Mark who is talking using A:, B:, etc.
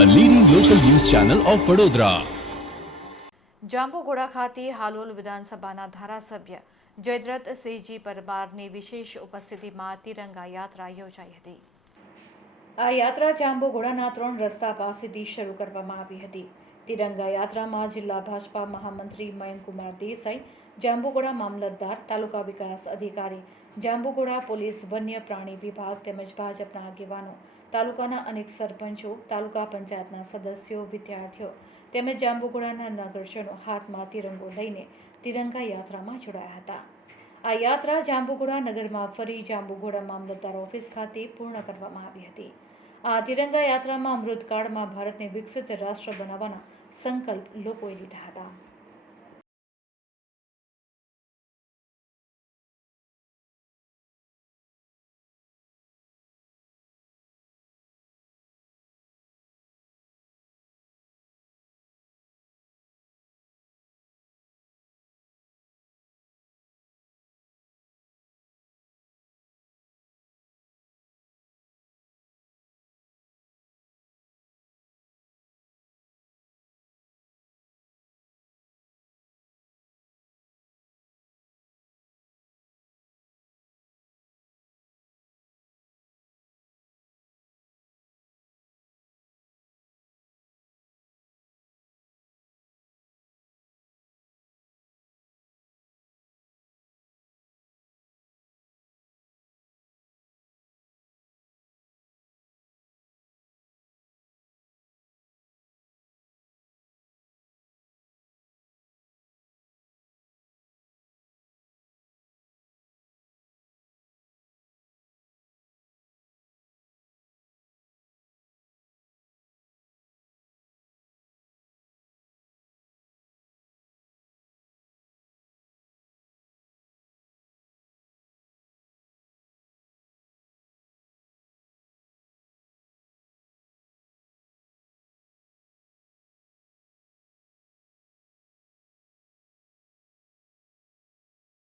A: Channel of Vadodara
B: Jambughoda ખાતે હાલોલ વિધાનસભાના ધારાસભ્ય જયદ્રથ સિંહજી પરમારની વિશેષ ઉપસ્થિતિમાં તિરંગા યાત્રા યોજાઈ હતી. આ યાત્રા જાંબુઘોડાના ત્રણ રસ્તા પાસેથી શરૂ કરવામાં આવી હતી. તિરંગા યાત્રામાં જિલ્લા ભાજપા મહામંત્રી મયંકુમાર દેસાઈ જાંબુગોડા મામલતદાર, તાલુકા વિકાસ અધિકારી જાંબુગોડા પોલીસ, વન્ય પ્રાણી વિભાગ તેમજ ભાજપના આગેવાનો, તાલુકાના અનેક સરપંચો, તાલુકા પંચાયતના સદસ્યો, વિદ્યાર્થીઓ તેમજ જાંબુઘોડાના નગરજનો હાથમાં તિરંગો લઈને તિરંગા યાત્રામાં જોડાયા હતા. આ યાત્રા જાંબુગોડા નગરમાં ફરી જાંબુઘોડા મામલતદાર ઓફિસ ખાતે પૂર્ણ કરવામાં આવી હતી. આ તિરંગા યાત્રામાં અમૃતકાળમાં ભારતને વિકસિત રાષ્ટ્ર બનાવવાના સંકલ્પ લોકોએ લીધા હતા.